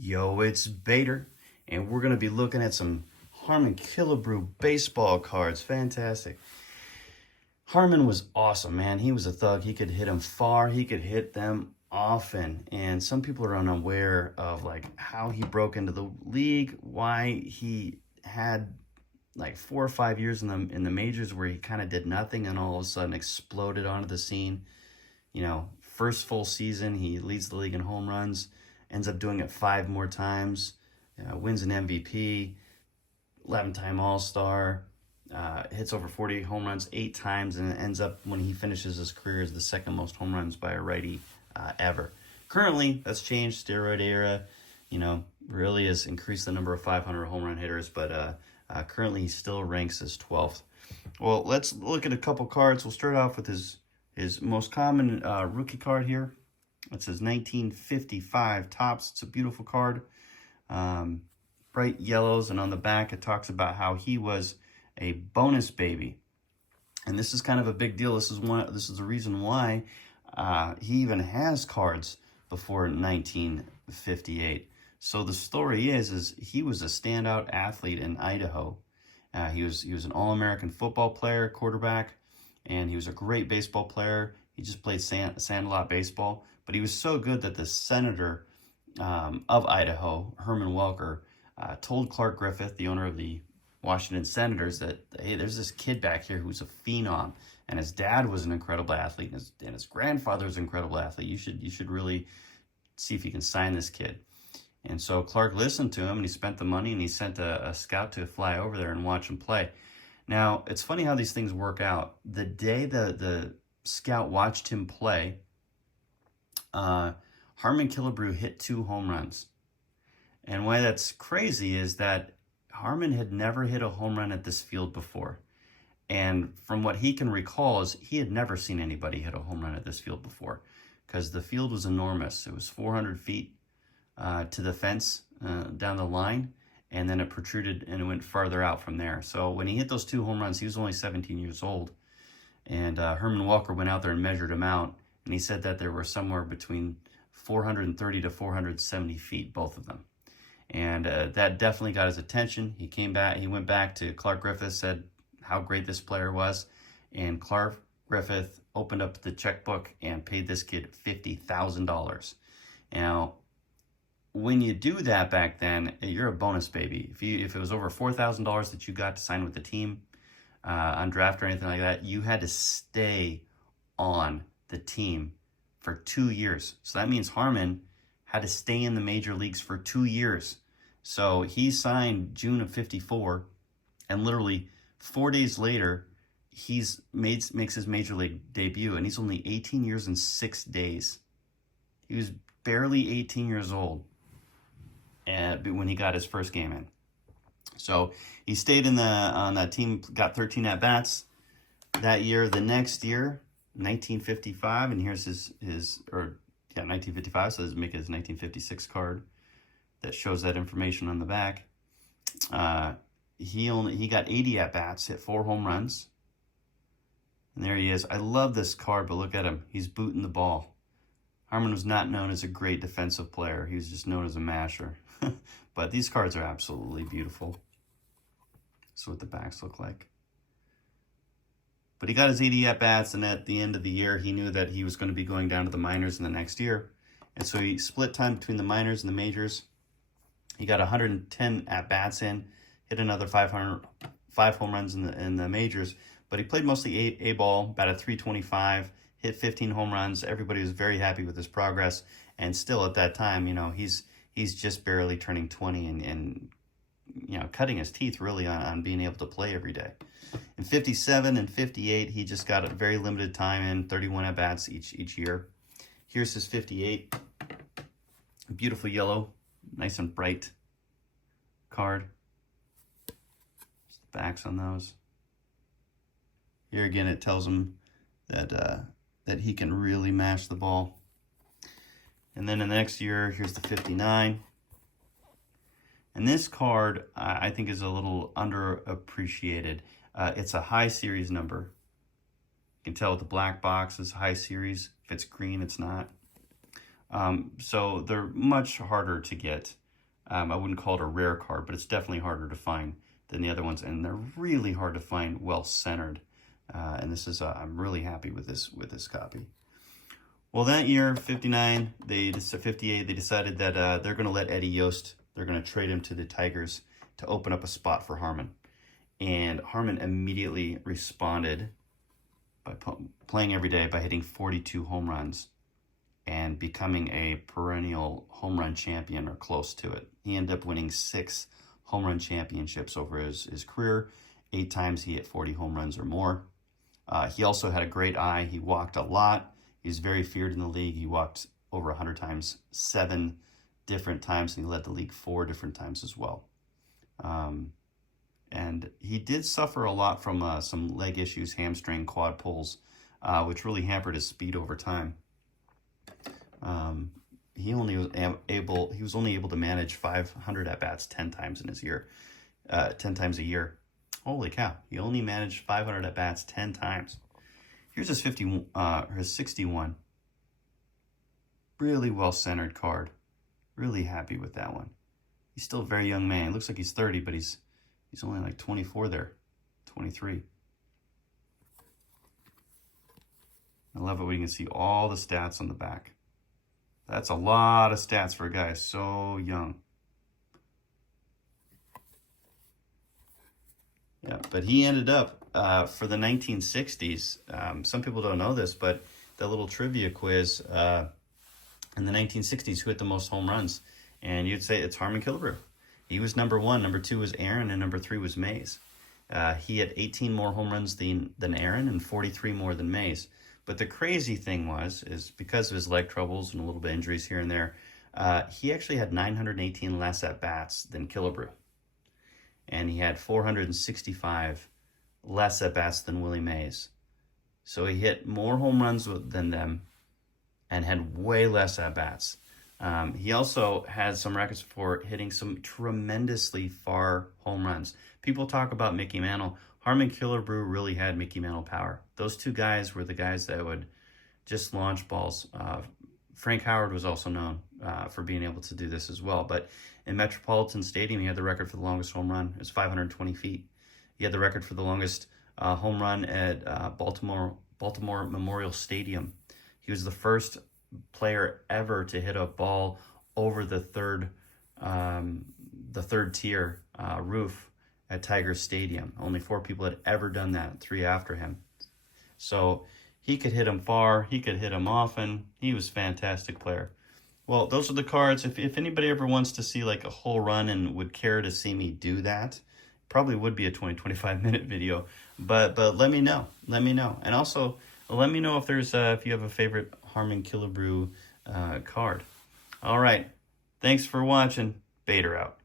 Yo, it's Bader, and we're going to be looking at some Harmon Killebrew baseball cards. Fantastic. Harmon was awesome, man. He was a thug. He could hit them far. He could hit them often. And some people are unaware of like how he broke into the league, why he had like 4 or 5 years in the majors where he kind of did nothing and all of a sudden exploded onto the scene. First full season, he leads the league in home runs, ends up doing it 5 more times, wins an MVP, 11-time All-Star, hits over 40 home runs 8 times, and ends up, when he finishes his career, as the second most home runs by a righty ever. Currently, that's changed. Steroid era, really has increased the number of 500 home run hitters, but currently he still ranks as 12th. Well, let's look at a couple cards. We'll start off with his most common rookie card here. It says 1955 Topps. It's a beautiful card. Bright yellows, and on the back it talks about how he was a bonus baby. And this is kind of a big deal. This is the reason why he even has cards before 1958. So the story is he was a standout athlete in Idaho. He was an All-American football player, quarterback, and he was a great baseball player. He just played sandlot baseball, but he was so good that the senator of Idaho, Herman Welker, told Clark Griffith, the owner of the Washington Senators, that, hey, there's this kid back here who's a phenom, and his dad was an incredible athlete, and his grandfather was an incredible athlete. You should really see if you can sign this kid. And so Clark listened to him, and he spent the money, and he sent a scout to fly over there and watch him play. Now, it's funny how these things work out. The day the scout watched him play, Harmon Killebrew hit 2 home runs. And why that's crazy is that Harmon had never hit a home run at this field before. And from what he can recall is he had never seen anybody hit a home run at this field before, because the field was enormous. It was 400 feet to the fence down the line, and then it protruded and it went farther out from there. So when he hit those 2 home runs, he was only 17 years old. And Herman Welker went out there and measured him out, and he said that there were somewhere between 430 to 470 feet, both of them. And that definitely got his attention. He went back to Clark Griffith, said how great this player was, and Clark Griffith opened up the checkbook and paid this kid $50,000. Now, when you do that back then, you're a bonus baby. If it was over $4,000 that you got to sign with the team on draft or anything like that, you had to stay on the team for 2 years. So that means Harmon had to stay in the major leagues for 2 years. So he signed June of '54, and literally 4 days later, makes his major league debut, and he's only 18 years and 6 days. He was barely 18 years old when he got his first game in. So he stayed on that team, got 13 at-bats that year. The next year, 1955, and here's 1955, so let's make it his 1956 card that shows that information on the back. He got 80 at-bats, hit 4 home runs, and there he is. I love this card, but look at him. He's booting the ball. Harmon was not known as a great defensive player. He was just known as a masher. But these cards are absolutely beautiful. This is what the backs look like. But he got his 80 at-bats, and at the end of the year, he knew that he was going to be going down to the minors in the next year. And so he split time between the minors and the majors. He got 110 at-bats in, hit another 5 home runs in the majors. But he played mostly A-ball, about a .325, hit 15 home runs. Everybody was very happy with his progress. And still at that time, he's just barely turning 20 and cutting his teeth really on being able to play every day. In 57 and 58, he just got a very limited time in, 31 at-bats each year. Here's his 58. Beautiful yellow, nice and bright card. Just the backs on those. Here again, it tells him that he can really mash the ball. And then in the next year, here's the 59. And this card, I think, is a little underappreciated. It's a high series number. You can tell with the black box is high series. If it's green, it's not. So they're much harder to get. I wouldn't call it a rare card, but it's definitely harder to find than the other ones, and they're really hard to find well centered. And this is I'm really happy with this copy. Well, that year, 59, 58, they decided that they're going to let Eddie Yost, they're going to trade him to the Tigers to open up a spot for Harmon. And Harmon immediately responded by playing every day, by hitting 42 home runs and becoming a perennial home run champion or close to it. He ended up winning 6 home run championships over his career. 8 times he hit 40 home runs or more. He also had a great eye. He walked a lot. He was very feared in the league. He walked over 100 times, 7 different times, and he led the league 4 different times as well. And he did suffer a lot from some leg issues, hamstring, quad pulls, which really hampered his speed over time. He was only able to manage 500 at bats 10 times in his year, 10 times a year. Holy cow! He only managed 500 at bats 10 times. Here's his 61. Really well centered card. Really happy with that one. He's still a very young man. Looks like he's 30, but he's only like 24 there, 23. I love it when you can see all the stats on the back. That's a lot of stats for a guy so young. Yeah, but he ended up, for the 1960s, some people don't know this, but the little trivia quiz, in the 1960s, who hit the most home runs? And you'd say it's Harmon Killebrew. He was number 1, number 2 was Aaron, and number 3 was Mays. He had 18 more home runs than Aaron and 43 more than Mays. But the crazy thing is because of his leg troubles and a little bit of injuries here and there, he actually had 918 less at-bats than Killebrew. And he had 465 less at-bats than Willie Mays. So he hit more home runs than them and had way less at-bats. He also had some records for hitting some tremendously far home runs. People talk about Mickey Mantle. Harmon Killebrew really had Mickey Mantle power. Those two guys were the guys that would just launch balls. Frank Howard was also known for being able to do this as well. But in Metropolitan Stadium, he had the record for the longest home run. It was 520 feet. He had the record for the longest home run at Baltimore Memorial Stadium. He was the first player ever to hit a ball over the third tier roof at Tiger Stadium. Only 4 people had ever done that, 3 after him. So he could hit them far, he could hit them often. He was a fantastic player. Well, those are the cards. If anybody ever wants to see like a whole run and would care to see me do that, probably would be a 20-25 minute video. But let me know. Let me know. And also let me know if there's if you have a favorite Harmon Killebrew card. All right. Thanks for watching. Bader out.